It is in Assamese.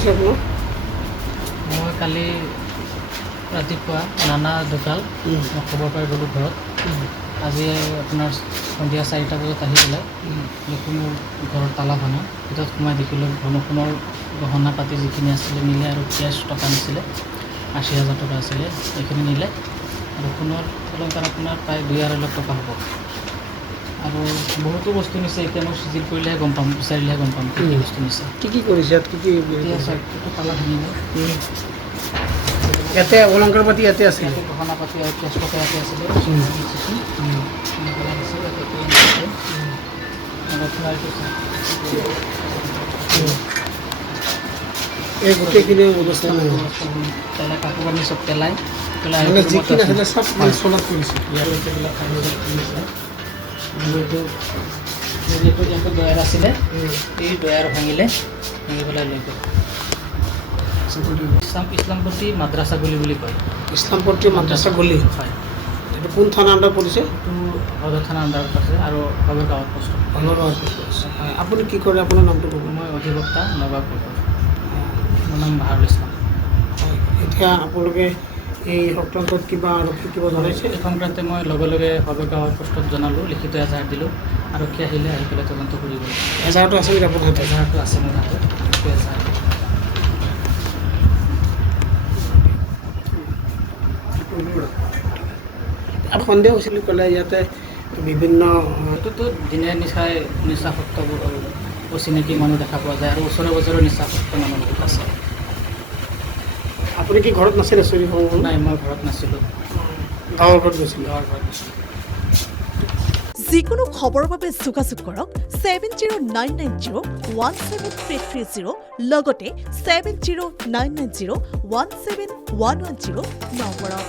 ঘটিছে আপোনাৰ? মই কালি ৰাতিপুৱা নানা ঢুকাল, মই খবৰ পাই গ'লোঁ ঘৰত। আজি আপোনাৰ সন্ধিয়া 4টা বজাত আহি পেলাই দেখোন মোৰ ঘৰৰ তালা ভাঙা, ভিতৰত সোমাই দেখিলোঁ ধৰ্মখনৰ গহনা পাতি যিখিনি আছিলে নিলে আৰু কেছ টকা নিছিলে 80,000 টকা আছিলে, এইখিনি নিলে। আৰু সোণৰ অলংকাৰ আপোনাৰ প্ৰায় 2.5 লাখ টকা হ'ব। আৰু বহুতো বস্তু নিছে, এতিয়া মই চিজিল কৰিলেহে গম পাম, বিচাৰিলেহে গম পাম কি বস্তু নিছে। কি কৰিছে ইয়াত? কি এতিয়া চাওক, এইটো তালা ভাঙিলে, ইয়াতে অলংকাৰ পাতি ইয়াতে আছিলে? ইয়াতে গহনা পাতি আৰু কেছ টকা ইয়াতে আছিলে, এই গোটেইখিনি অৱস্থা নাই। পেলাই কাপোৰ কানি চব পেলাই মানে যিখিনি আছিলে চব চলাত কৰিছে। যিহেতু যোনটো ডয়াৰ আছিলে, এই ডয়াৰ ভাঙি পেলাই লৈ গ'ল। ইছলামপট্টি মাদ্ৰাছা গলি বুলি কয়। ইছলামপট্টি মাদ্ৰাছা গলি? হয়। এইটো কোন থানা আণ্ডাৰ পৰিছে? এইটো সদৰ থানা আণ্ডাৰত আছে আৰু সদৰ গাঁৱত পোষ্ট। আপুনি কি কৰে? আপোনাৰ নামটো ক'ব? মই অধিবক্তা নবাব কোৰ্টৰ। মোৰ নাম বাহাৰুল ইছলাম। এতিয়া আপোনালোকে এই সংক্ৰান্তত কিবা আৰক্ষীক কিবা জনাইছে? এই সংক্ৰান্তে মই লগে লগে সদৰ গাঁৱৰ পোষ্টত জনালোঁ, লিখিত এজাহাৰ দিলোঁ। আৰক্ষী আহিলে, আহি পেলাই তদন্ত কৰিব। এজাহাৰটো আছে নেকি আপোনাৰ হাতত? এজাহাৰটো আছে মোৰ হাতত, এইটো এজাহাৰ। সন্দেহ হৈছিল ক'লে ইয়াতে বিভিন্ন এইটোতো দিনে নিশাই নিচাসক্তবোৰ অচিনাকি মানুহ দেখা পোৱা যায় আৰু ওচৰে পাজৰে নিচাসক্ত মানুহ বহুত আছে। আপুনি কি ঘৰত নাছিলে চুৰি হ'ব? নাই, মই ঘৰত নাছিলোঁ, গাঁৱৰ ঘৰত গৈছিল? গাঁৱৰ ঘৰত নাছিলোঁ। যিকোনো খবৰৰ বাবে যোগাযোগ কৰক 7099017330 লগতে 7099017110 নম্বৰত।